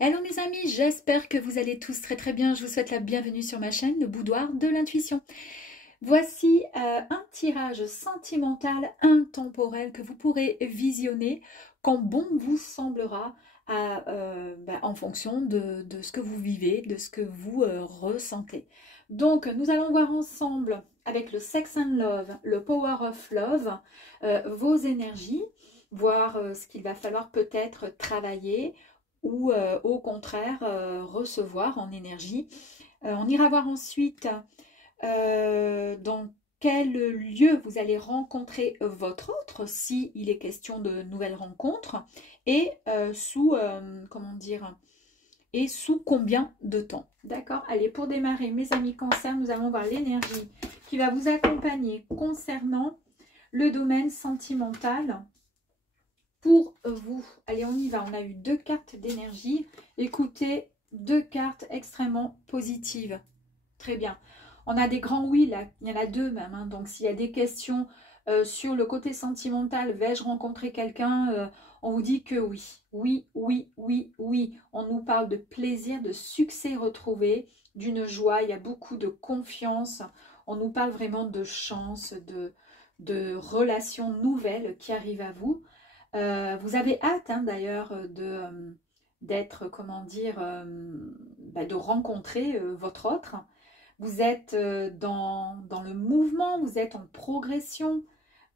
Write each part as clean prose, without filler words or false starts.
Hello mes amis, j'espère que vous allez tous très très bien. Je vous souhaite la bienvenue sur ma chaîne, le boudoir de l'intuition. Voici un tirage sentimental intemporel que vous pourrez visionner quand bon vous semblera en fonction de ce que vous vivez, de ce que vous ressentez. Donc nous allons voir ensemble avec le Sex and Love, le Power of Love, vos énergies, voir ce qu'il va falloir peut-être travailler ou au contraire recevoir en énergie. On ira voir ensuite dans quel lieu vous allez rencontrer votre autre, si il est question de nouvelles rencontres, et comment dire, et sous combien de temps. D'accord? Allez, pour démarrer, mes amis Cancer, nous allons voir l'énergie qui va vous accompagner concernant le domaine sentimental pour vous. Allez, on y va. On a eu deux cartes d'énergie. Écoutez, deux cartes extrêmement positives. Très bien. On a des grands oui, là. Il y en a deux même. Hein. Donc, s'il y a des questions sur le côté sentimental, vais-je rencontrer quelqu'un, on vous dit que oui. Oui, oui, oui, oui. On nous parle de plaisir, de succès retrouvé, d'une joie. Il y a beaucoup de confiance. On nous parle vraiment de chance, de relations nouvelles qui arrivent à vous. Vous avez hâte hein, d'ailleurs d'être, comment dire, de rencontrer votre autre. Vous êtes dans le mouvement, vous êtes en progression.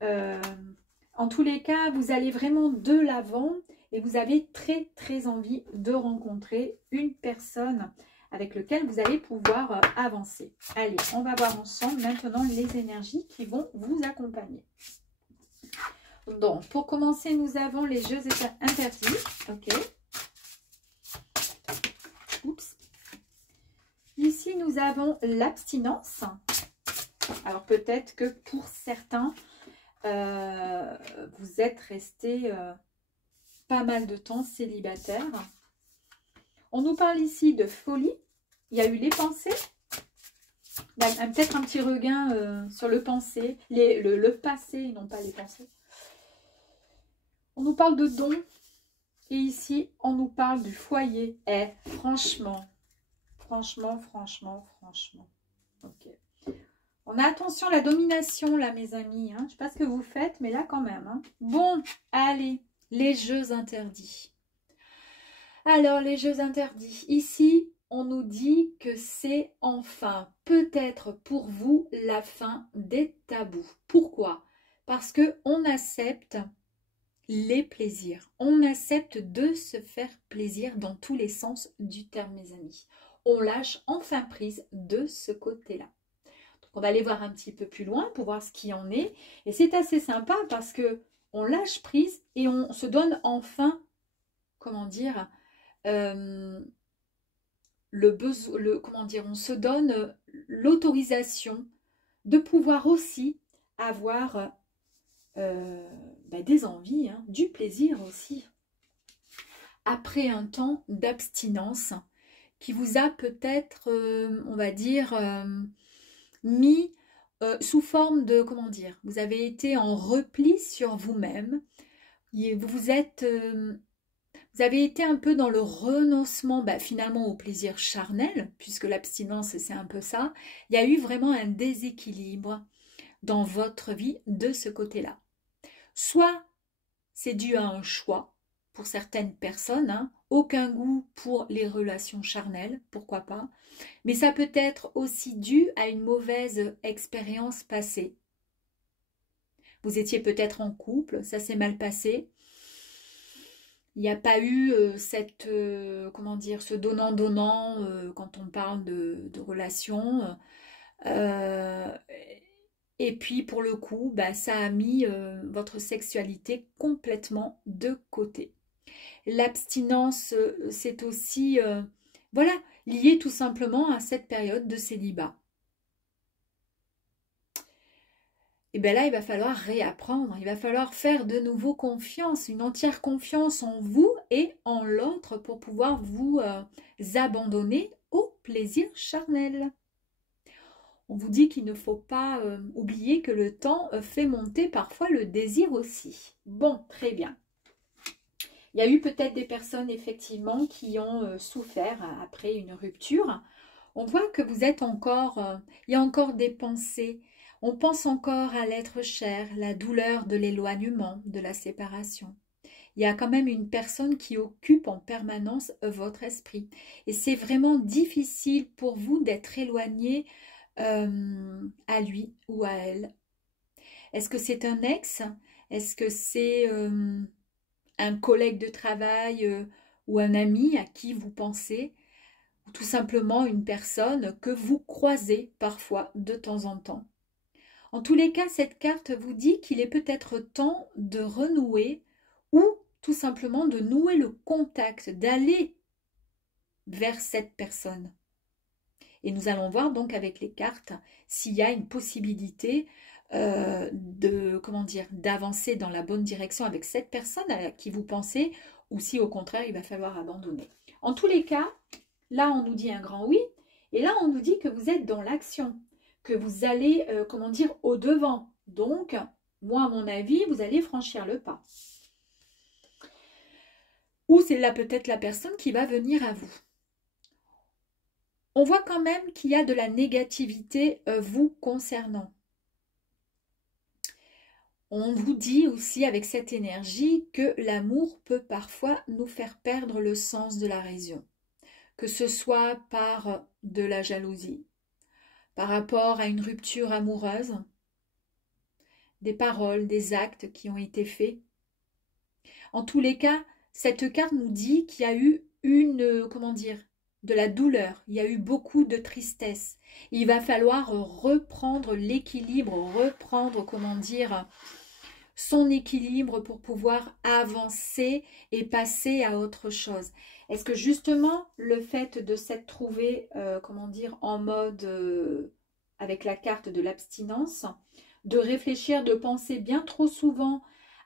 En tous les cas, vous allez vraiment de l'avant et vous avez très très envie de rencontrer une personne avec laquelle vous allez pouvoir avancer. Allez, on va voir ensemble maintenant les énergies qui vont vous accompagner. Donc, pour commencer, nous avons les jeux interdits. Ok. Oups. Ici, nous avons l'abstinence. Alors, peut-être que pour certains, vous êtes resté pas mal de temps célibataire. On nous parle ici de folie. Il y a eu les pensées. Peut-être un petit regain sur le passé, le passé, non pas les pensées. On nous parle de dons et ici, on nous parle du foyer. Franchement. Ok. On a attention à la domination là, mes amis. Hein. Je ne sais pas ce que vous faites, mais là quand même. Hein. Bon, allez, les jeux interdits. Alors, les jeux interdits. Ici, on nous dit que c'est enfin, peut-être pour vous, la fin des tabous. Pourquoi? Parce qu'on accepte les plaisirs. On accepte de se faire plaisir dans tous les sens du terme, mes amis. On lâche enfin prise de ce côté-là. Donc, on va aller voir un petit peu plus loin pour voir ce qui en est. Et c'est assez sympa parce que on lâche prise et on se donne enfin, comment dire, on se donne l'autorisation de pouvoir aussi avoir des envies, hein, du plaisir aussi. Après un temps d'abstinence qui vous a peut-être, on va dire, mis sous forme de, comment dire, vous avez été en repli sur vous-même, vous avez été un peu dans le renoncement finalement au plaisir charnel, puisque l'abstinence c'est un peu ça. Il y a eu vraiment un déséquilibre dans votre vie de ce côté-là. Soit c'est dû à un choix pour certaines personnes, hein, aucun goût pour les relations charnelles, pourquoi pas, mais ça peut être aussi dû à une mauvaise expérience passée. Vous étiez peut-être en couple, ça s'est mal passé, il n'y a pas eu comment dire, ce donnant-donnant quand on parle de relations. Et puis pour le coup, ça a mis votre sexualité complètement de côté. L'abstinence, c'est aussi voilà, lié tout simplement à cette période de célibat. Et bien là, il va falloir réapprendre, il va falloir faire de nouveau confiance, une entière confiance en vous et en l'autre pour pouvoir vous abandonner au plaisir charnel. On vous dit qu'il ne faut pas oublier que le temps fait monter parfois le désir aussi. Bon, très bien. Il y a eu peut-être des personnes effectivement qui ont souffert après une rupture. On voit que vous êtes encore, il y a encore des pensées. On pense encore à l'être cher, la douleur de l'éloignement, de la séparation. Il y a quand même une personne qui occupe en permanence votre esprit. Et c'est vraiment difficile pour vous d'être éloigné à lui ou à elle. Est-ce que c'est un ex? Est-ce que c'est un collègue de travail ou un ami à qui vous pensez? Ou tout simplement une personne que vous croisez parfois de temps en temps? En tous les cas, cette carte vous dit qu'il est peut-être temps de renouer ou tout simplement de nouer le contact, d'aller vers cette personne. Et nous allons voir donc avec les cartes s'il y a une possibilité d'avancer dans la bonne direction avec cette personne à qui vous pensez, ou si au contraire il va falloir abandonner. En tous les cas, là on nous dit un grand oui, et là on nous dit que vous êtes dans l'action, que vous allez, au devant. Donc, moi à mon avis, vous allez franchir le pas. Ou c'est là peut-être la personne qui va venir à vous. On voit quand même qu'il y a de la négativité vous concernant. On vous dit aussi avec cette énergie que l'amour peut parfois nous faire perdre le sens de la raison. Que ce soit par de la jalousie, par rapport à une rupture amoureuse, des paroles, des actes qui ont été faits. En tous les cas, cette carte nous dit qu'il y a eu de la douleur, il y a eu beaucoup de tristesse. Il va falloir reprendre l'équilibre, reprendre, son équilibre pour pouvoir avancer et passer à autre chose. Est-ce que justement le fait de s'être trouvé, en mode avec la carte de l'abstinence, de réfléchir, de penser bien trop souvent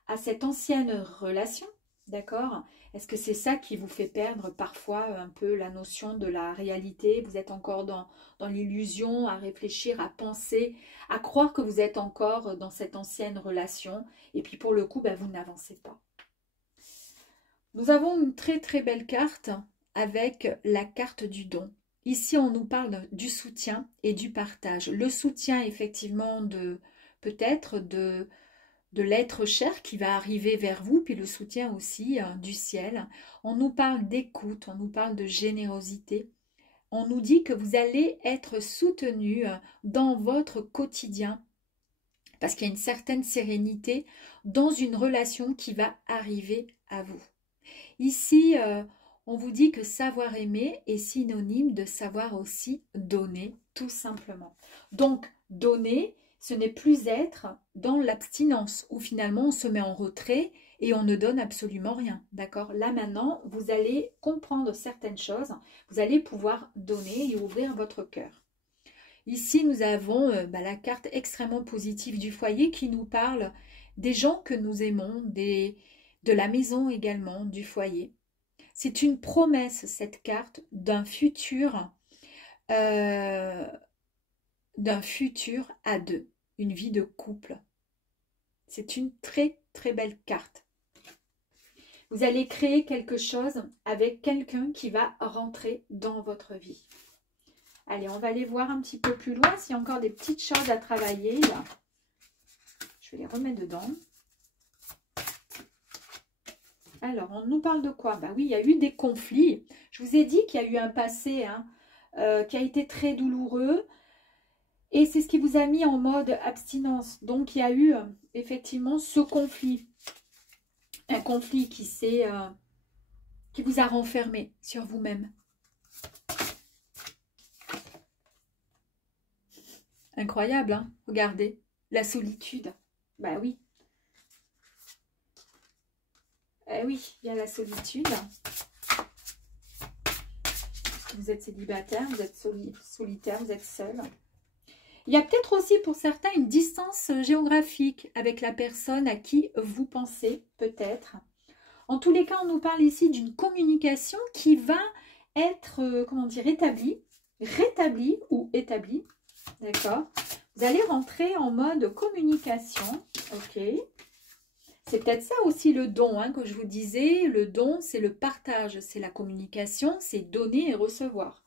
à cette ancienne relation, d'accord? Est-ce que c'est ça qui vous fait perdre parfois un peu la notion de la réalité? Vous êtes encore dans l'illusion, à réfléchir, à penser, à croire que vous êtes encore dans cette ancienne relation. Et puis pour le coup, vous n'avancez pas. Nous avons une très très belle carte avec la carte du don. Ici, on nous parle du soutien et du partage. Le soutien, effectivement, peut-être de l'être cher qui va arriver vers vous, puis le soutien aussi du ciel. On nous parle d'écoute, on nous parle de générosité. On nous dit que vous allez être soutenu dans votre quotidien parce qu'il y a une certaine sérénité dans une relation qui va arriver à vous. Ici, on vous dit que savoir aimer est synonyme de savoir aussi donner, tout simplement. Donc, donner, ce n'est plus être dans l'abstinence où finalement on se met en retrait et on ne donne absolument rien. D'accord? Là maintenant, vous allez comprendre certaines choses, vous allez pouvoir donner et ouvrir votre cœur. Ici, nous avons la carte extrêmement positive du foyer qui nous parle des gens que nous aimons, de la maison également, du foyer. C'est une promesse, cette carte, d'un futur à deux, une vie de couple. C'est une très très belle carte. Vous allez créer quelque chose avec quelqu'un qui va rentrer dans votre vie. Allez, on va aller voir un petit peu plus loin s'il y a encore des petites choses à travailler. Là. Je vais les remettre dedans. Alors, on nous parle de quoi? Oui, il y a eu des conflits. Je vous ai dit qu'il y a eu un passé qui a été très douloureux. Et c'est ce qui vous a mis en mode abstinence. Donc, il y a eu effectivement ce conflit. Un conflit qui vous a renfermé sur vous-même. Incroyable, hein? Regardez, la solitude. Oui. Oui, il y a la solitude. Vous êtes célibataire, vous êtes solitaire, vous êtes seul. Il y a peut-être aussi pour certains une distance géographique avec la personne à qui vous pensez, peut-être. En tous les cas, on nous parle ici d'une communication qui va être, rétablie ou établie. D'accord? Vous allez rentrer en mode communication. Ok. C'est peut-être ça aussi le don, hein, que je vous disais. Le don, c'est le partage, c'est la communication, c'est donner et recevoir.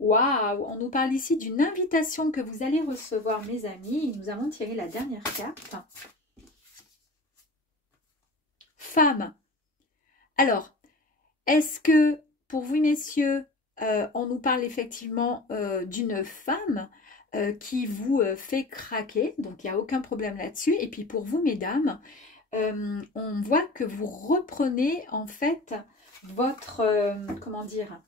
Waouh, on nous parle ici d'une invitation que vous allez recevoir, mes amis. Nous avons tiré la dernière carte. Femme. Alors, est-ce que, pour vous, messieurs, on nous parle effectivement d'une femme qui vous fait craquer, donc il n'y a aucun problème là-dessus. Et puis pour vous, mesdames, on voit que vous reprenez en fait votre, comment dire,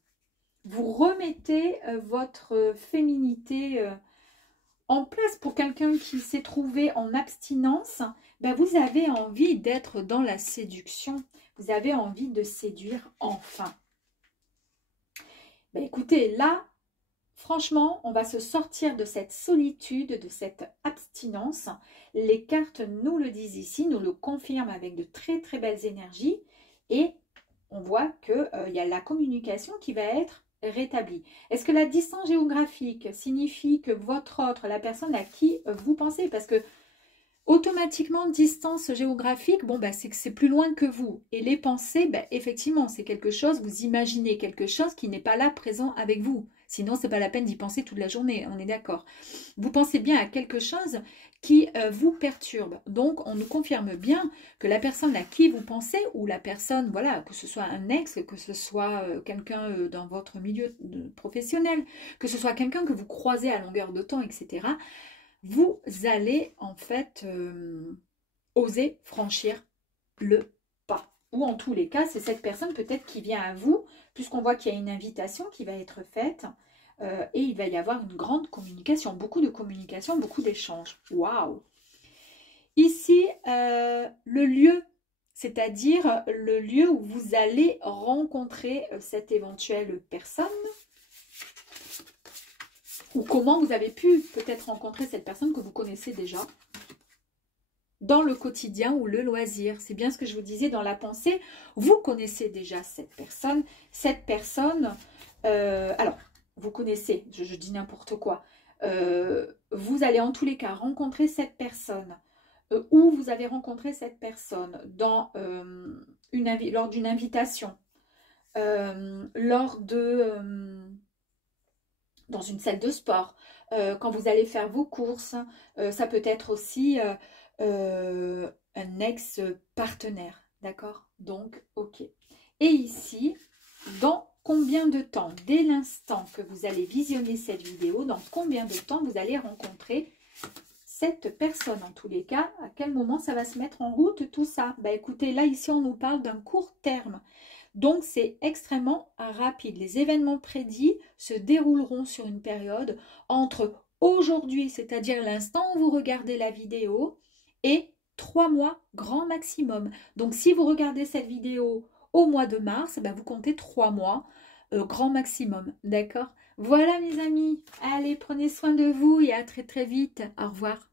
vous remettez votre féminité en place. Pour quelqu'un qui s'est trouvé en abstinence, ben vous avez envie d'être dans la séduction, vous avez envie de séduire enfin. Ben écoutez, là, franchement, on va se sortir de cette solitude, de cette abstinence. Les cartes nous le disent ici, nous le confirment avec de très très belles énergies. Et on voit qu'il y a la communication qui va être rétablie. Est-ce que la distance géographique signifie que votre autre, la personne à qui vous pensez, parce que automatiquement, distance géographique, bon, bah, c'est que c'est plus loin que vous. Et les pensées, bah, effectivement, c'est quelque chose, vous imaginez quelque chose qui n'est pas là présent avec vous. Sinon, c'est pas la peine d'y penser toute la journée, on est d'accord. Vous pensez bien à quelque chose qui vous perturbe. Donc, on nous confirme bien que la personne à qui vous pensez, ou la personne, voilà, que ce soit un ex, que ce soit quelqu'un dans votre milieu professionnel, que ce soit quelqu'un que vous croisez à longueur de temps, etc., vous allez en fait oser franchir le pas. Ou en tous les cas, c'est cette personne peut-être qui vient à vous, puisqu'on voit qu'il y a une invitation qui va être faite et il va y avoir une grande communication, beaucoup de communication, beaucoup d'échanges. Waouh! Ici, le lieu, c'est-à-dire le lieu où vous allez rencontrer cette éventuelle personne, ou comment vous avez pu peut-être rencontrer cette personne que vous connaissez déjà dans le quotidien ou le loisir. C'est bien ce que je vous disais dans la pensée. Vous connaissez déjà cette personne. Cette personne, alors, vous connaissez, je dis n'importe quoi. Vous allez en tous les cas rencontrer cette personne ou vous avez rencontré cette personne dans, lors d'une invitation, lors de... dans une salle de sport, quand vous allez faire vos courses, ça peut être aussi un ex-partenaire, d'accord? Donc, ok. Et ici, dans combien de temps, dès l'instant que vous allez visionner cette vidéo, dans combien de temps vous allez rencontrer cette personne, en tous les cas, à quel moment ça va se mettre en route, tout ça? Bah écoutez, là, ici, on nous parle d'un court terme. Donc, c'est extrêmement rapide. Les événements prédits se dérouleront sur une période entre aujourd'hui, c'est-à-dire l'instant où vous regardez la vidéo, et 3 mois grand maximum. Donc, si vous regardez cette vidéo au mois de mars, ben, vous comptez 3 mois grand maximum. D'accord? Voilà, mes amis. Allez, prenez soin de vous et à très très vite. Au revoir.